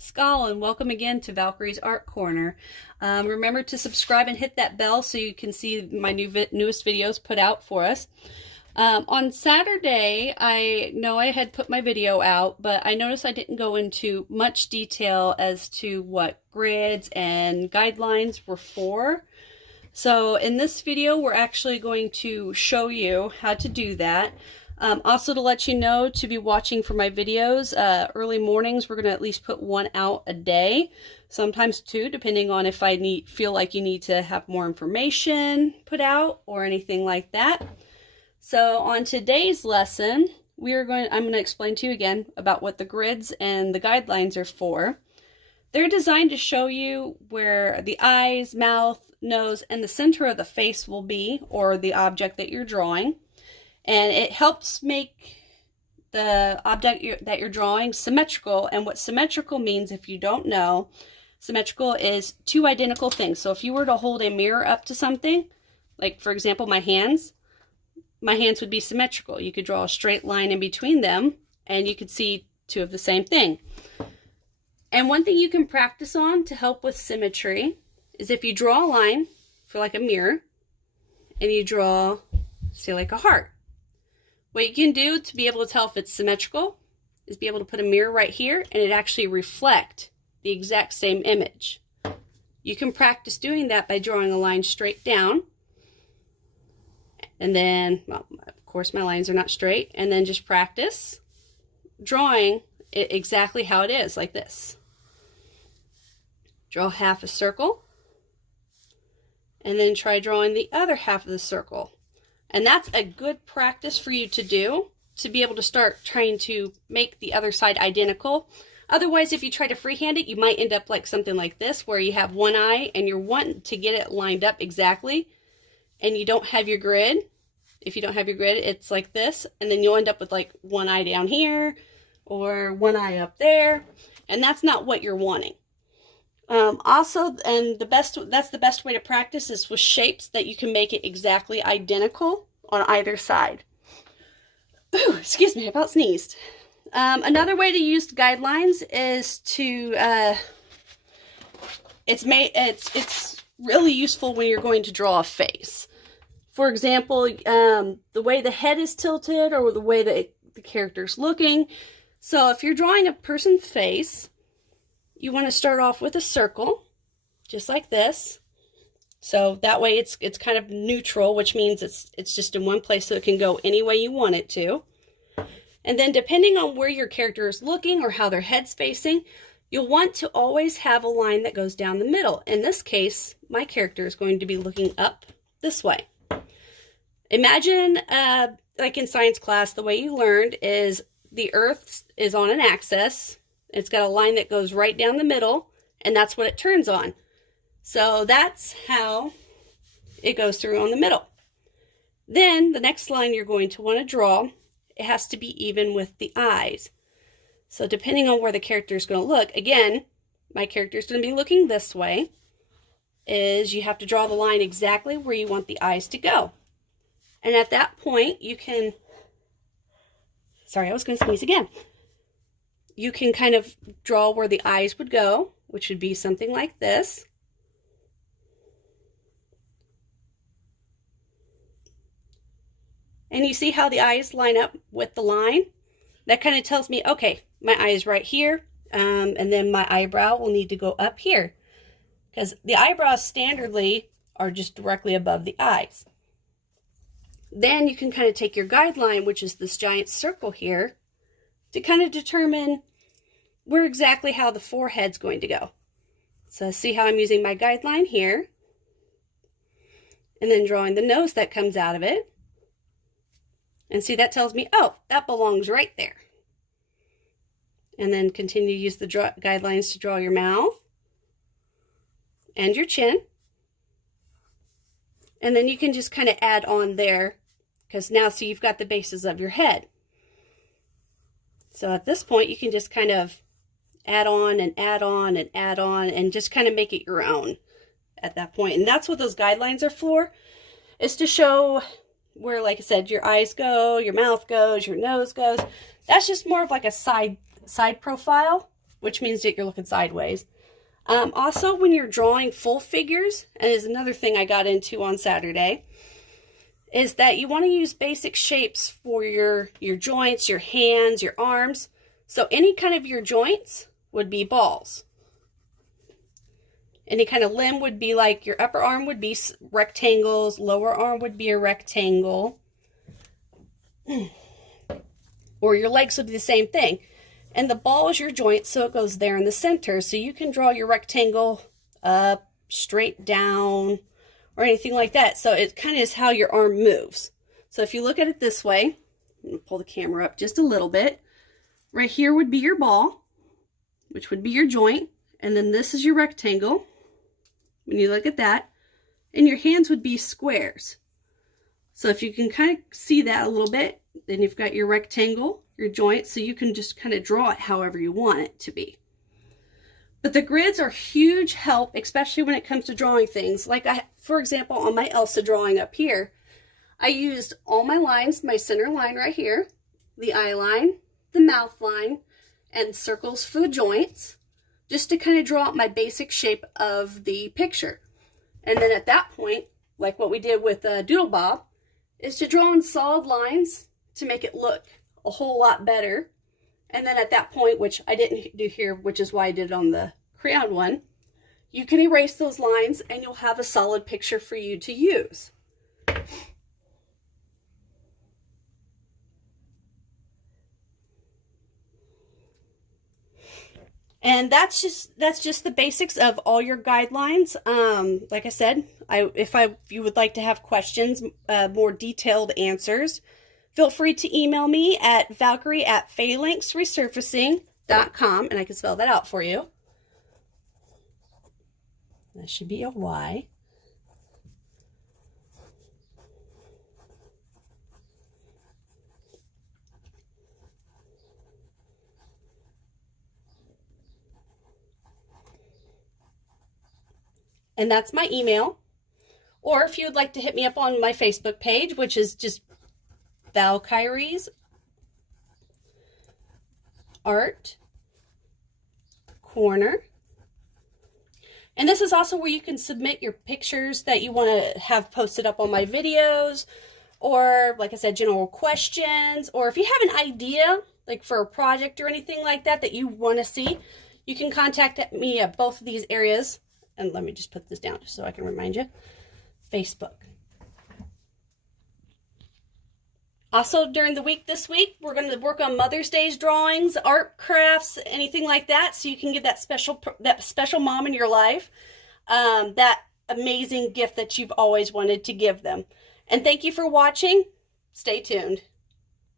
Skull, and welcome again to Valkyrie's Art Corner. Remember to subscribe and hit that bell so you can see my newest videos put out for us. On Saturday, I know I had put my video out, but I noticed I didn't go into much detail as to what grids and guidelines were for. So in this video, we're actually going to show you how to do that. Also to let you know to be watching for my videos, early mornings, we're going to at least put one out a day, sometimes two, depending on if I feel like you need to have more information put out or anything like that. So on today's lesson, I'm going to explain to you again about what the grids and the guidelines are for. They're designed to show you where the eyes, mouth, nose, and the center of the face will be, or the object that you're drawing. And it helps make the object that you're drawing symmetrical. And what symmetrical means, if you don't know, symmetrical is two identical things. So if you were to hold a mirror up to something, like for example my hands would be symmetrical. You could draw a straight line in between them and you could see two of the same thing. And one thing you can practice on to help with symmetry is if you draw a line for like a mirror and you draw, say, like a heart. What you can do to be able to tell if it's symmetrical is be able to put a mirror right here and it actually reflect the exact same image. You can practice doing that by drawing a line straight down. And then, well, of course my lines are not straight. And then just practice drawing it exactly how it is, like this. Draw half a circle. And then try drawing the other half of the circle. And that's a good practice for you to do, to be able to start trying to make the other side identical. Otherwise, if you try to freehand it, you might end up like something like this, where you have one eye and you're wanting to get it lined up exactly, and you don't have your grid. If you don't have your grid, it's like this, and then you'll end up with like one eye down here, or one eye up there, and that's not what you're wanting. Also, and that's the best way to practice is with shapes that you can make it exactly identical on either side. Ooh, excuse me, I about sneezed. Another way to use guidelines is to it's really useful when you're going to draw a face. For example, the way the head is tilted or the way that the character's looking. So if you're drawing a person's face, you want to start off with a circle, just like this. So that way it's kind of neutral, which means it's just in one place, so it can go any way you want it to. And then depending on where your character is looking or how their head's facing, you'll want to always have a line that goes down the middle. In this case, my character is going to be looking up this way. Imagine, like in science class, the way you learned is the Earth is on an axis. It's got a line that goes right down the middle, and that's what it turns on. So that's how it goes through on the middle. Then the next line you're going to want to draw, it has to be even with the eyes. So depending on where the character is going to look, again, my character is going to be looking this way, is you have to draw the line exactly where you want the eyes to go. And at that point, you can, sorry, I was going to sneeze again. You can kind of draw where the eyes would go, which would be something like this. And you see how the eyes line up with the line? That kind of tells me, okay, my eye is right here, and then my eyebrow will need to go up here, because the eyebrows standardly are just directly above the eyes. Then you can kind of take your guideline, which is this giant circle here, to kind of determine where exactly how the forehead's going to go. So see how I'm using my guideline here, and then drawing the nose that comes out of it. And see, that tells me, oh, that belongs right there. And then continue to use the guidelines to draw your mouth and your chin. And then you can just kind of add on there, because now, see, you've got the bases of your head. So at this point, you can just kind of add on and add on and add on and just kind of make it your own at that point. And that's what those guidelines are for, is to show where, like I said, your eyes go, your mouth goes, your nose goes. That's just more of like a side profile which means that you're looking sideways. Also, when you're drawing full figures, and is another thing I got into on Saturday, is that you want to use basic shapes for your joints, your hands, your arms. So any kind of your joints would be balls. Any kind of limb would be like your upper arm would be rectangles, lower arm would be a rectangle. Or your legs would be the same thing. And the ball is your joint, so it goes there in the center. So you can draw your rectangle up, straight down, or anything like that. So it kind of is how your arm moves. So if you look at it this way, I'm going to pull the camera up just a little bit. Right here would be your ball, which would be your joint. And then this is your rectangle, when you look at that. And your hands would be squares. So if you can kind of see that a little bit, then you've got your rectangle, your joint, so you can just kind of draw it however you want it to be. But the grids are huge help, especially when it comes to drawing things. Like, for example, on my Elsa drawing up here, I used all my lines, my center line right here, the eye line, the mouth line, and circles for the joints, just to kind of draw out my basic shape of the picture. And then at that point, like what we did with Doodle Bob, is to draw in solid lines to make it look a whole lot better. And then at that point, which I didn't do here, which is why I did it on the crayon one, you can erase those lines and you'll have a solid picture for you to use. And that's just the basics of all your guidelines. Like I said, if you would like to have questions, more detailed answers, feel free to email me at valkyrie@phalanxresurfacing.com, and I can spell that out for you. That should be a Y. And that's my email. Or if you would like to hit me up on my Facebook page, which is just Valkyrie's Art Corner. And this is also where you can submit your pictures that you want to have posted up on my videos, or like I said, general questions, or if you have an idea like for a project or anything like that that you want to see, you can contact me at both of these areas. And let me just put this down just so I can remind you. Facebook. Also, during the week this week, we're going to work on Mother's Day's drawings, art crafts, anything like that, so you can give that special mom in your life that amazing gift that you've always wanted to give them. And thank you for watching. Stay tuned.